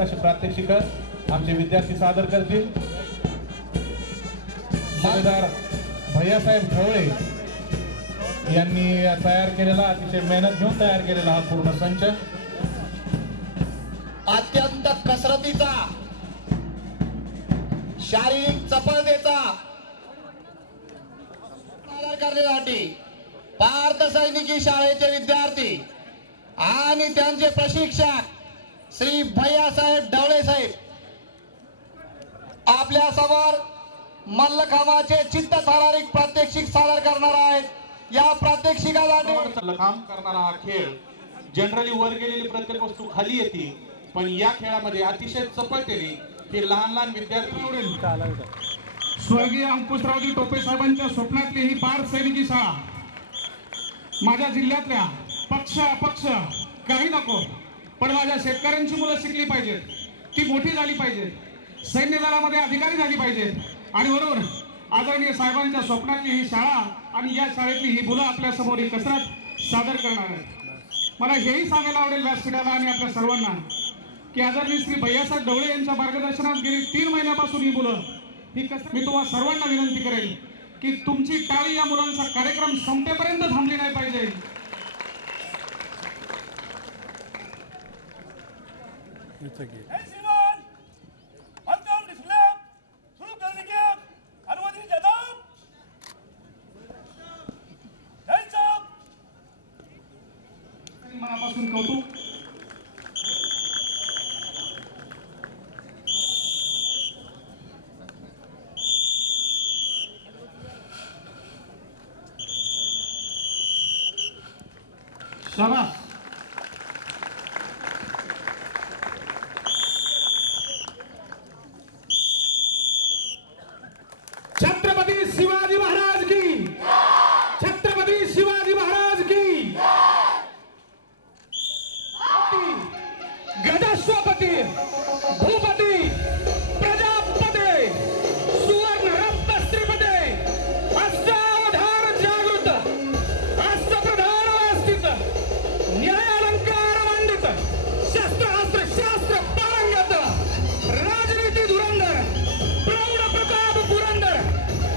असे प्रात्यक्षिक आमचे विद्यार्थी सादर करतील। सुभेदार भैयासाहेब ढवळे यांनी तयार केलेला, अतिशय मेहनत घेऊन तयार केलेला हा पूर्ण संच अत्यंत कसरतीचा, शारीरिक चपळतेचा सादर करण्यासाठी पार्थ सैनिकी शाळेचे विद्यार्थी आणि त्यांचे प्रशिक्षक श्री भैयासाहेब ढवळे साहेब आपल्या समोर मल्लखांबाचे चित्तथरारक प्रात्यक्षिक सादर करणार आहेत। या प्रात्यक्षिकासाठी मल्लखांब करणारा हा खेळ जनरली वर गेलेली प्रत्येक वस्तू खाली येते, पण या खेळामध्ये अतिशय चपळतेने हे लहान लहान विद्यार्थी स्वर्गीय अंकुशरावजी टोपे साहेबांच्या स्वप्नातली ही पार्थ सैनिकी शाळा माझ्या जिल्ह्यातल्या पक्ष अपक्ष काही नको, पण माझ्या शेतकऱ्यांची मुलं शिकली पाहिजेत, ती मोठी झाली पाहिजेत, सैन्य दलामध्ये अधिकारी झाली पाहिजेत आणि म्हणून आदरणीय साहेबांच्या स्वप्नातली ही शाळा आणि या शाळेतली ही मुलं आपल्या समोर ही कसरत सादर करणार आहेत। मला हेही सांगायला आवडेल व्यासपीठाला आणि आपल्या सर्वांना की आदरणीय श्री भैयासाहेब ढवळे यांच्या मार्गदर्शनात गेली 3 महिन्यापासून ही मुलं ही कसरत, मी तुम्हाला सर्वांना विनंती करेल की तुमची टाळी या मुलांचा कार्यक्रम संपेपर्यंत थांबली नाही पाहिजे। मनापासून कौतुक। शाबास। छत्रपती शिवाजी महाराज की, छत्रपती शिवाजी महाराज की, गदाश्वपती भूपती प्रजापते सुवर्ण रत्न श्रीपते अष्टावधान जागृत अष्टप्रधान वास्तिक न्यायालंकार मंडित शस्त्रास्त्र शास्त्र पारंगत राजनीती धुरंधर प्रौढ प्रताप पुरंदर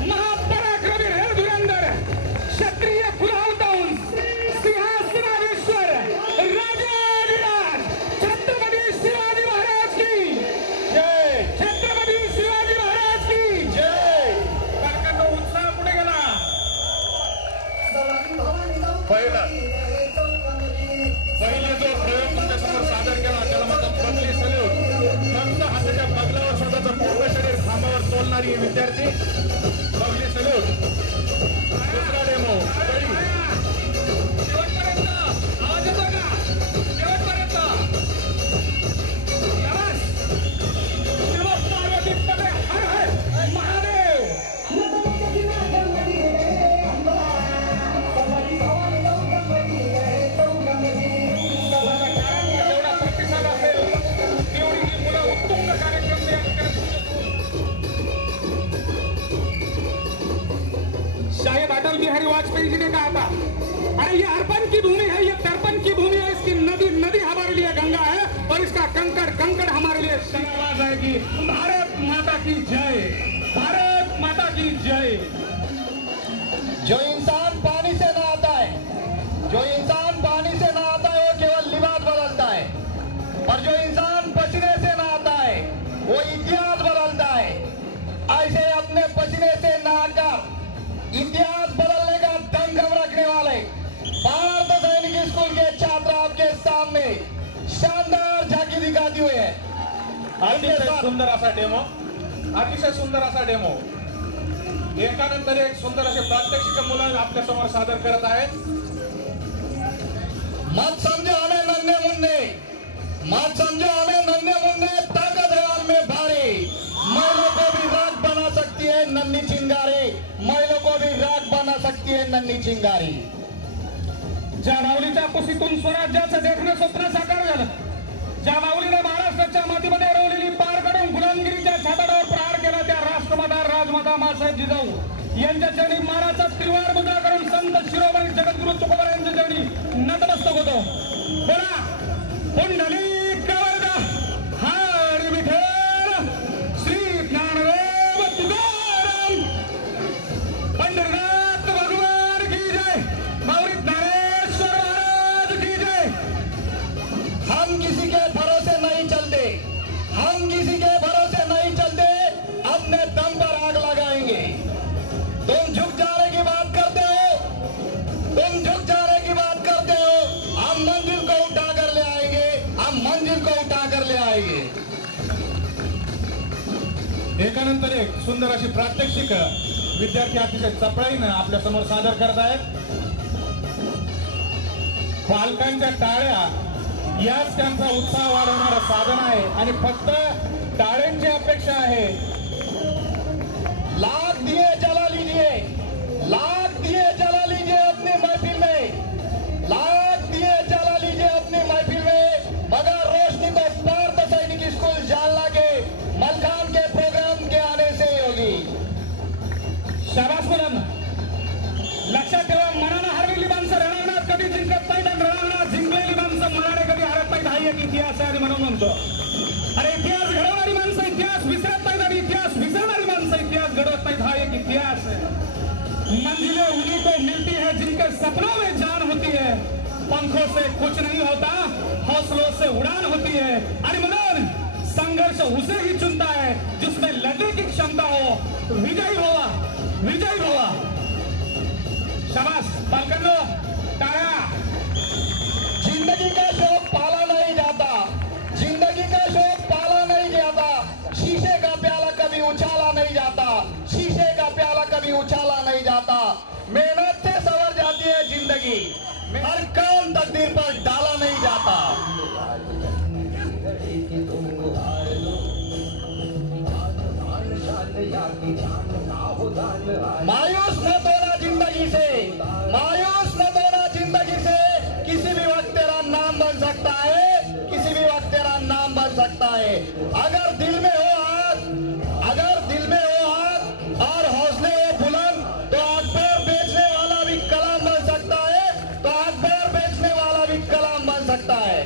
महापराक्रमी रे धुरंधर क्षत्रिय कुलावताऊन सिंहासनाधीश्वर राजाधिराज छत्रपती शिवाजी महाराज की जय, छत्रपती शिवाजी महाराज की जय। कारखाना उत्साह पुढे गेला। पहिले जो प्रयोग तुमच्यासमोर सादर केला त्याला म्हणतात बगली सल्यूट। फक्त हाताच्या बगलावर स्वतःचं पूर्ण शरीर खांबावर तोलणारी विद्यार्थी बगली सल्यूट। दुसरा डेमो शेवटपर्यंत आवाज येतो का? शेवटपर्यंत पार्वती पदे हर हर महादेव। जेवढा प्रतिसाद असेल तेवढी ही मुलं उत्तुंग कार्यक्रम तयार करत। शायद अटल बिहारी वाजपेयी जी ने कहा था, अरे ये अर्पण की भूमि है, ये तर्पण की भूमि है, इसकी नदी नदी हमारे लिए गंगा है और इसका कंकड़ कंकड़ हमारे लिए आवाज आएगी। भारत माता की जय, भारत माता की जय। जो इंसान पानी से नहाता है, जो इंसान पानी से नहाता है वो केवल लिबास बदलता है, और जो इंसान पसीने से नहाता है वो इतिहास बदलता है। ऐसे अपने पसीने से नहाकर इतिहास बदलने का दमखम रखने वाले पार्थ सैनिक स्कूल के छात्र आपके सामने शानदार झांकी दिखाती हुए हैं। अतिशय सुंदर असा डेमो, अतिशय सुंदर असा डेमो एकानंतर एक सुंदर असे प्रात्यक्षिक मुलं आपल्या समोर सादर करत आहेत। मत समझो हमें नन्हे मुन्ने, मत समझो हमें नन्हे मुन्ने, ताकत है हम में भारी, महिलों को भी राख बना सकती है नन्ही चिंगारी, महिलों को भी राख बना सकती है नन्ही चिंगारी। ज्या माऊलीच्या कुशीतून स्वराज्याचं देखणं स्वप्न साकार झालं, ज्या माऊलीने महाराष्ट्राच्या मातीमध्ये रोवलेली पार काढून गुलामगिरीच्या छाताडावर प्रहार केला, त्या राष्ट्रमाता राजमाता मासाहेब जिजाऊ यांच्या चरणी मानाचा त्रिवार मुद्रा करून संत शिरोमणी जगद्गुरु तुकोबारायांच्या चरणी नतमस्तक होतो। बोला पुंडलिक वरद हर नाहीये. एकानंतर एक सुंदर अशी प्रात्यक्षिक विद्यार्थी अतिशय चपळाईनं आपल्या समोर सादर करत आहेत. पालकांच्या टाळ्या याच त्यांचा उत्साह वाढवणारं साधन आहे आणि फक्त टाळ्यांची अपेक्षा आहे. लाख दिए जला लीजिए, लाख दिए जला लीजिए अपनी महफिल में, लाख दिए जला लीजिए अपनी महफिल में, मगर रोशनी तो पार्थ सैनिक स्कूल जालना के मलखान के प्रोग्राम के आने से होगी. शाबास मुलांना, लक्षात ठेवा, मनानं हरलेली माणसं रणांगणात कधी जिंकत नाहीत आणि रणांगणात जिंकलेली माणसं मनाने कधी हरत नाहीत. हा एक इतिहास आहे आणि म्हणून म्हणतो, अरे इतिहास घडवणारी माणसं इतिहास विसरत नाहीत आणि इतिहास विसरणारी माणसं इतिहास घडवत नाहीत. हा एक इतिहास है. मंजिलें उन्हीं को मिलती है जिनके सपनों में जान होती है. पंखों से कुछ नहीं होता, हौसलों से उड़ान होती है. आणि म्हणून संघर्ष उसे ही चुनता है जिसमें लड़ने की क्षमता हो. विजयी व्हावा, विजयी व्हावा. शाबास बालकांनो, टाळ्या. जिंदगी का शौक पाला नहीं जाता, जिंदगी का शौक पाला नहीं जाता, शीशे का प्याला कभी उछाला नहीं जाता, शीशे का प्याला कभी उछाला नहीं जाता. मेहनत से संवर जाती है जिंदगी, हर काम तकदीर पर डाला नहीं जाता. मायूस मत होना जिंदगी से, मायूस मत होना जिंदगी से. किसी भी वक्त तेरा नाम बन सकता है, किसी भी वक्त तेरा नाम बन सकता है. अगर दिल में हो हाथ, अगर दिल में हो हाथ और हौसले हो बुलंद, तो अखबार बेचने वाला भी कलाम बन सकता है, तो अखबार बेचने वाला भी कलाम बन सकता है.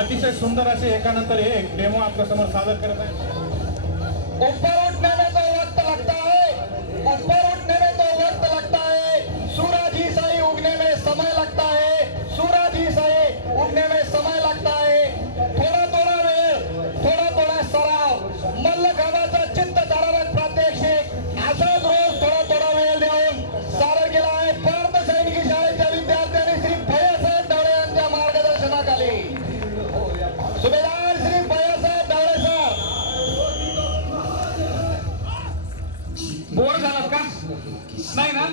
अतिशय सुंदर असे एकानंतर एक डेमो आपल्या समोर सादर करत आहे. ऊपर उठने में तो वक्त लगता है, ऊपर उठने में तो वक्त लगता है, सूरज ही सही उगने में समय लगता है, सूरज ही सही उगने में समय लगता है. थोडा थोडा वेळ, थोडा थोडा सराव, मल्लखांबाचा चित्त धारक प्रात्यक्षिक असाच रोज थोडा थोडा वेळ देऊन सादर केला आहे. पार्थ सैनिकी शाळेच्या विद्यार्थ्यांनी श्री भैयासाहेब ढवळे यांच्या मार्गदर्शनाखाली. सुभेदार श्री भैयासाहेब ढवळे सर. बोर झालात का? नाही ना?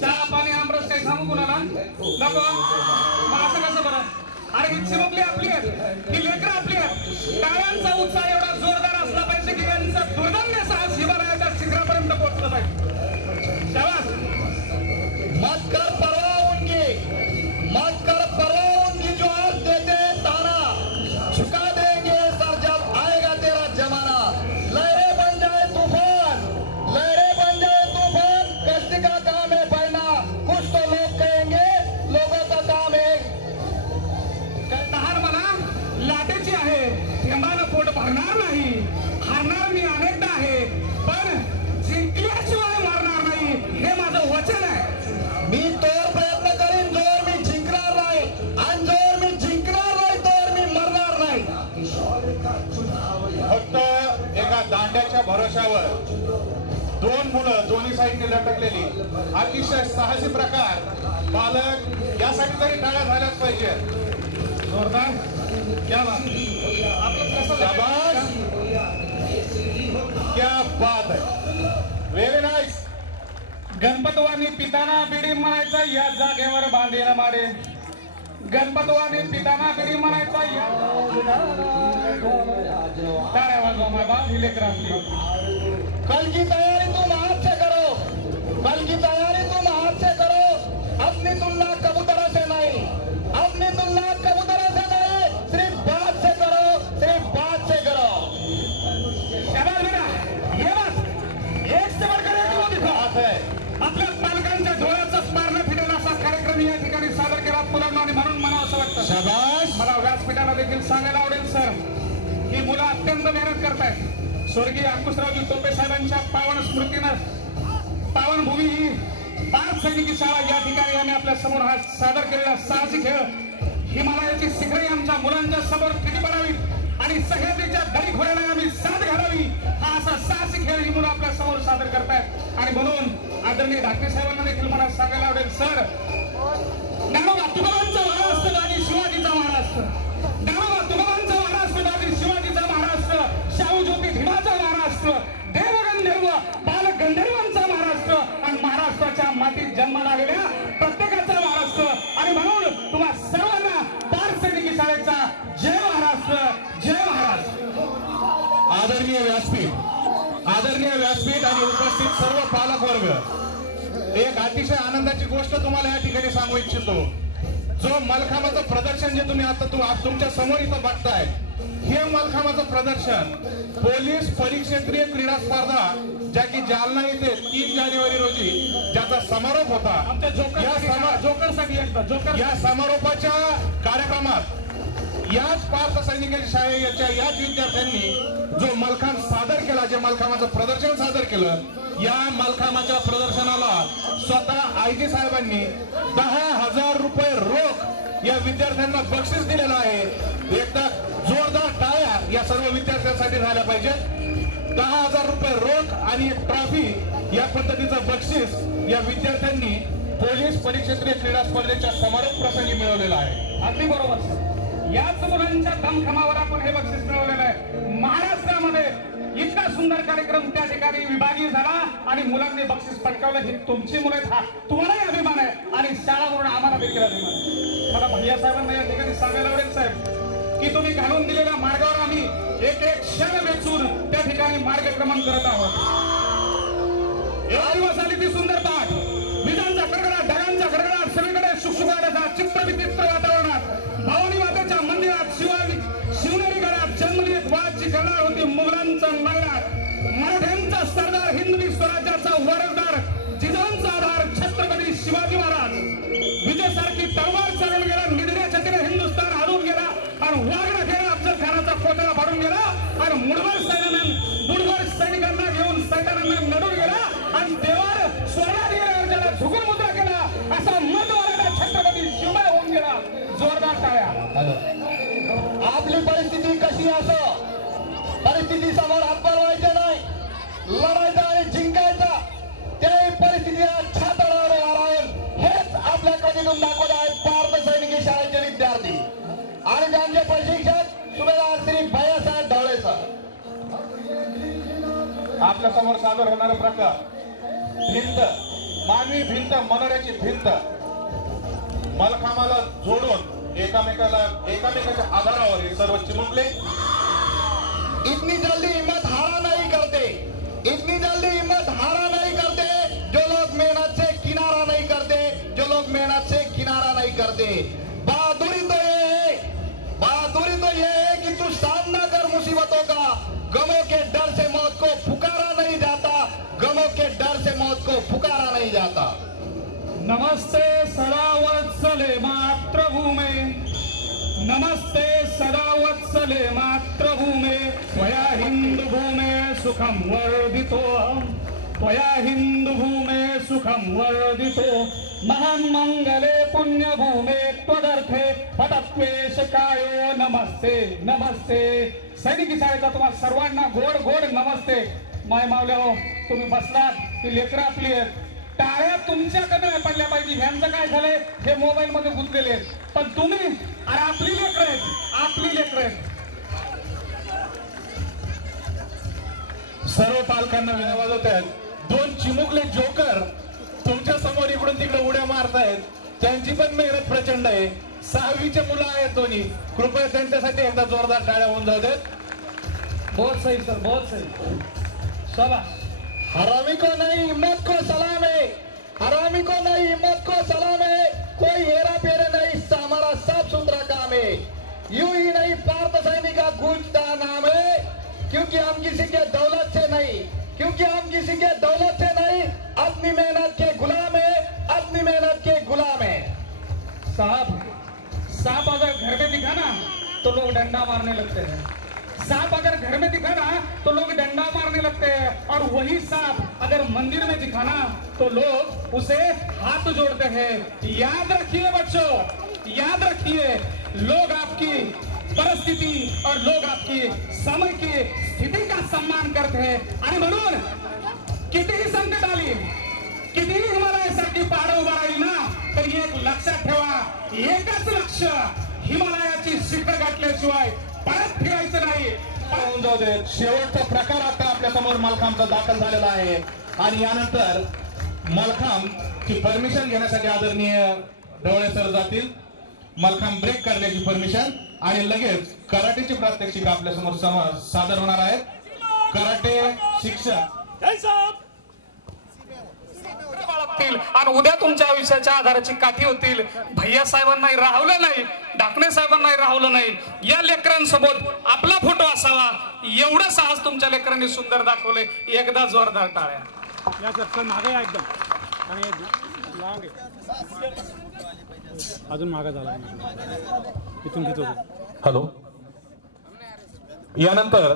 चहा पाणी आमरस काही सांगू कुणाला नको? मग असं कसं बरं? अरे ही चिमुकली आपली आहेत, ही लेकरं आपली आहेत. टाळ्यांचा उत्साह एवढा जोरदार असला पाहिजे की यांचं दुर्दम्य साहस हिमालयाच्या शिखरापर्यंत पोहोचलं पाहिजे. शाबास. मत कर परवाह उनकी, मत कर परवाह उनकी जो आज देते हैं ताना, झुका देंगे सर जब आएगा तेरा जमाना. लहरें बन जाए तूफान, लहरें बन जाए तूफान, कश्ती का काम है बहना. कुछ तो लोग कहेंगे, लोगों का काम है. तहार मला लाटेची आहे, थेंबानं पोट भरणार नाही. हारणार मी अनेकदा आहे, पण जिंकल्याशिवाय मारणार नाही, हे माझं वचन आहे. मी तोवर प्रयत्न करीन जोर मी जिंकणार नाही, आणि जोर मी जिंकणार नाही तोवर मी मरणार नाही. फक्त एका दांड्याच्या भरोशावर दोन मुलं दोन्ही साईडने लटकलेली, अतिशय साहसी प्रकार. पालक यासाठी तरी टाळ्या झाल्याच पाहिजे. जोरदार. क्या बात. आपलं कसं शाबास. क्या बात आहे. Very nice. गणपतवानी पिताना बिडी म्हणायचा या जागेवर बांधीन मारे. गणपतवानी पिताना बिडी म्हणायचा या. टाळ्या वाजवा माय बाप, ही लेकरं आपली. कल की तैयारी तुम हाथ से करो, कल की तैयारी तुम हाथ से करो. अपनी तुलना कबूतरों से नहीं, अपनी तुलना कबूतरों से नहीं, सिर्फ बात से करो, सिर्फ बात से करो. शाबास बेटा, ये बात एक से बढ़कर एक वो दिखा है. आपल्या पालकांच्या डोळ्याचं पारणं फिरेल असा कार्यक्रम या ठिकाणी सादर केला मुलांना, आणि म्हणून मला असं वाटतं शाबास. मला व्यासपीठाला देखील सांगायला आवडेल सर, ही मुलं अत्यंत मेहनत करतायत. स्वर्गीय अंकुशरावजी टोपे साहेबांच्या पावन स्मृतीनं पावनभूमी ही पार्थ सैनिकी शाळा या ठिकाणी आम्ही आपल्या समोर हा सादर केलेला साहसी खेळ. हिमालयाची शिखरे आमच्या मुलांच्या समोर फिटी पडावी आणि सह्याद्रीच्या दरीखोऱ्याला आम्ही साथ घालावी, हा असा साहसी खेळ ही मुलं आपल्या समोर सादर करतायत. आणि म्हणून आदरणीय ढाके साहेबांना देखील मला सांगायला आवडेल सर, ज्ञानोबा तुकारामांचा महाराष्ट्र आणि शिवाजीचा महाराष्ट्र आदरणीय व्यासपीठ आणि उपस्थित सर्व पालक वर्ग, एक अतिशय आनंदाची गोष्ट तुम्हाला या ठिकाणी सांगू इच्छितो. जो मलखांबाचं प्रदर्शन जे तुम्ही आता तुमच्या समोर इथं बघताय, हे मलखांबाचं प्रदर्शन पोलीस परिक्षेत्रीय क्रीडा स्पर्धा ज्या की जालना येथे 3 जानेवारी रोजी ज्याचा समारोप होता, या समारोपाच्या कार्यक्रमात याच पार्थ सैनिकांची शाळेच्या याच विद्यार्थ्यांनी जो मलखांब सादर केला, जे मलखांबाचं प्रदर्शन सादर केलं, या मलखांबाच्या प्रदर्शनाला स्वतः आयजी साहेबांनी 10,000 रुपये रोख या विद्यार्थ्यांना बक्षीस दिलेलं आहे. एकदा जोरदार टाळ्या या सर्व विद्यार्थ्यांसाठी झाल्या पाहिजेत. 10,000 रुपये रोख आणि एक ट्रॉफी या पद्धतीचं बक्षीस या विद्यार्थ्यांनी पोलीस परिक्षेत्रीय क्रीडा स्पर्धेच्या समारोप प्रसंगी मिळवलेलं आहे. अगदी बरोबर. याच मुलांच्या दमखमावर आपण हे बक्षीस मिळवलेलं आहे. महाराष्ट्रामध्ये इतका सुंदर कार्यक्रम त्या ठिकाणी विभागीय झाला आणि मुलांनी बक्षीस पटकावलं. ही तुमची मुलं आहेत, हा तुम्हालाही अभिमान आहे आणि शाळा म्हणून आम्हाला देखील अभिमान आहे. मला भैया साहेबांना या ठिकाणी सांगायला आवडेल साहेब की तुम्ही घालून दिलेल्या मार्गावर आम्ही एक एक क्षण वेचून त्या ठिकाणी मार्गक्रमण करत आहोत. दिवस आली ती सुंदर पाठ, विजांचा कडकडाट, ढगांचा कडकडाट, सगळीकडे शुकशुकाटाचा चित्रविचित्र वातावरणात भवानी मातेच्या मंदिरात शिवनेरी गडात जन्मली एक वाची करणार होती मुघलांचा नगरात. मराठ्यांचा सरदार, हिंदवी स्वराज्याचा वरदार, जिजाऊंचा आधार छत्रपती शिवाजी महाराज. विजयसारखी तलवार चालून गेला, निधड्याच्या तिने हिंदुस्थान हरवून गेला आणि वागडा खेळा अफजल खानाचा कोटला फाडून गेला आणि बुडवर सैनिकांना घेऊन सैतानांना नडून गेला आणि देवार स्वर्णात ज्याला झुकून मुद्रा केला असा मधवाला छत्रपती शिवराय होऊन गेला. जोरदार टाळ्या. आपली परिस्थिती कशी असो, परिस्थिती समोर हात बनवायचे नाही, लढायचा आणि जिंकायचा. त्याही परिस्थितीला छातडावर राहून हेच आपल्या कधीतून दाखवत आहेत पार्थ सैनिकी शाळेचे विद्यार्थी आणि त्यांचे प्रशिक्षक सुभेदार श्री भैयासाहेब ढवळे सर. आपल्या समोर सादर होणारा प्रकार भिंत, मानवी भिंत, मनोऱ्याची भिंत मलखांबाला जोडून एकामेकाच्या आधारावर हे सर्व चिमुकले. इतनी जल्दी हिम्मत हारा नहीं करते, इतनी जल्दी हिम्मत हारा नहीं करते जो लोग मेहनत से किनारा नहीं करते, जो लोग मेहनत से किनारा नहीं करते. बहादुरी तो ये है कि तू सामना कर मुसीबतों का. गमों के डर से मौत को पुकारा नहीं जाता, गमों के डर से मौत को पुकारा नहीं जाता. नमस्ते सदा वत्सले मातृभूमे, नमस्ते सदा वत्सले मातृभूमे, त्वया हिंदुभूमे सुखम वर्धितोऽहम्, त्वया हिंदुभूमे सुखम वर्धितो. महान मंगले पुण्यभूमे त्वदर्थे पटत्वेश कायो नमस्ते नमस्ते. सैनिकी शाळेचा तुम्हाला सर्वांना गोड गोड नमस्ते. माय मावल्या हो, तुम्ही बसलात ती लेकरं आपली आहेत. टाळ्या तुमच्याकडे पडल्या पाहिजे. ह्यांचं काय झालंय, हे मोबाईल मध्ये गुंतलेले आहेत, पण तुम्ही अरे आपली लेकरं आहेत, आपली लेकरं आहेत. सर्व पालकांना विनंती वाजवत आहेत. 2 चिमुकले जोकर तुमच्या समोर इकडून तिकडे उड्या मारतायत. त्यांची पण मेहनत प्रचंड आहे. 6वीचे मुलं आहेत दोन्ही. कृपया त्यांच्यासाठी एकदा जोरदार टाळ्या होऊन जाऊ देत. बहुत सही सर, बहुत सही, शाबाश. हरामी को नहीं हिम्मत को सलाम है, हरामी को नहीं हिम्मत को सलाम है. कोई हेरा फेरा नहीं, इससे हमारा साफ सुथरा काम है. यूं ही नहीं पार्थ सैनिक का गूंजता नाम है, क्योंकि हम किसी के दौलत से नहीं, क्योंकि हम किसी के दौलत से नहीं, अपनी मेहनत के गुलाम है, अपनी मेहनत के गुलाम है. सांप अगर घर में दिखा ना तो लोग डंडा मारने लगते हैं. सांप अगर घर में दिखा ना तो लोग डंडा मारने लगते हैं, और वही सांप अगर मंदिर में दिखा ना तो लोग उसे हाथ जोड़ते हैं. याद रखिए बच्चों, याद रखिए, लोग आपकी परिस्थिती और लोग आपकी समय की स्थिती का सम्मान करते हैं. आणि म्हणून कितीही संकट आली, कितीही हिमालयासारखी पहाडं उभा राहिली ना, तर एक लक्षात ठेवा, एकच लक्ष, हिमालयाची शिखर गाठल्याशिवाय परत फिरायचं नाही. होऊन जाऊ देत. शेवटचा प्रकार आता आपल्या समोर मलखांबचा दाखल झालेला आहे आणि यानंतर मलखांबची परमिशन घेण्यासाठी आदरणीय ढवळे सर जातील. मलखांब ब्रेक करण्याची परमिशन आणि लगेच कराटेची प्रात्यक्षिक आपल्या समोर सादर होणार आहेत. कराटे शिक्षक बाळगतील आणि उद्या तुमच्या आयुष्याच्या आधाराची काठी होतील. भैया साहेबांनाही राहवलं नाही, डाकणे साहेबांनाही राहवलं नाही. या लेकरांसोबत आपला फोटो असावा एवढं साहस तुमच्या लेकरांनी सुंदर दाखवले. एकदा जोरदार टाळ्या. अजून मागे झाला इथून घेतो. हॅलो. यानंतर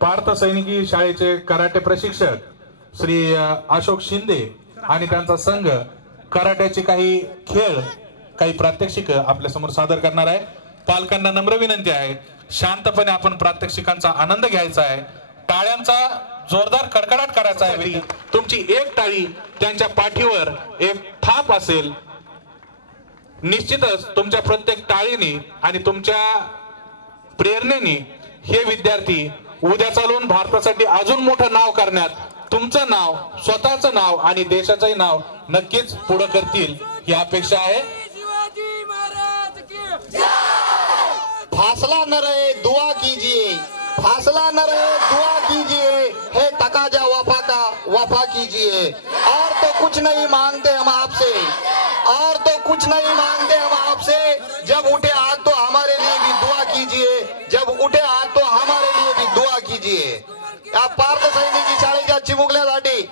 पार्थ सैनिकी शाळेचे कराटे प्रशिक्षक श्री अशोक शिंदे आणि त्यांचा संघ कराट्याचे काही खेळ, काही प्रात्यक्षिक आपल्या समोर सादर करणार आहे. पालकांना नम्र विनंती आहे, शांतपणे आपण प्रात्यक्षिकांचा आनंद घ्यायचा आहे. टाळ्यांचा जोरदार कडकडाट करायचा आहे. तुमची एक टाळी त्यांच्या पाठीवर एक थाप असेल. निश्चितच तुमच्या प्रत्येक टाळीने आणि तुमच्या प्रेरणेने हे विद्यार्थी उद्या चालून भारतासाठी अजून मोठं नाव करण्यात, तुमचं नाव, स्वतःचं नाव आणि देशाचंही नाव नक्कीच पुढे करतील ही अपेक्षा आहे. फासला न रहे दुआ कीजिए, फासला न रहे दुआ कीजिए, है तकाजा वफा का वफा कीजिए. और तो कुछ नहीं मांगते हम आपसे, और तो कुछ नहीं मांगते हम आपसे. जब उठे हाथ तो हमारे लिए भी दुआ कीजिए, जब उठे हाथ तो हमारे लिए भी दुआ कीजिए. या पार्थ सैनिकी शाळेच्या चिमुकल्यासाठी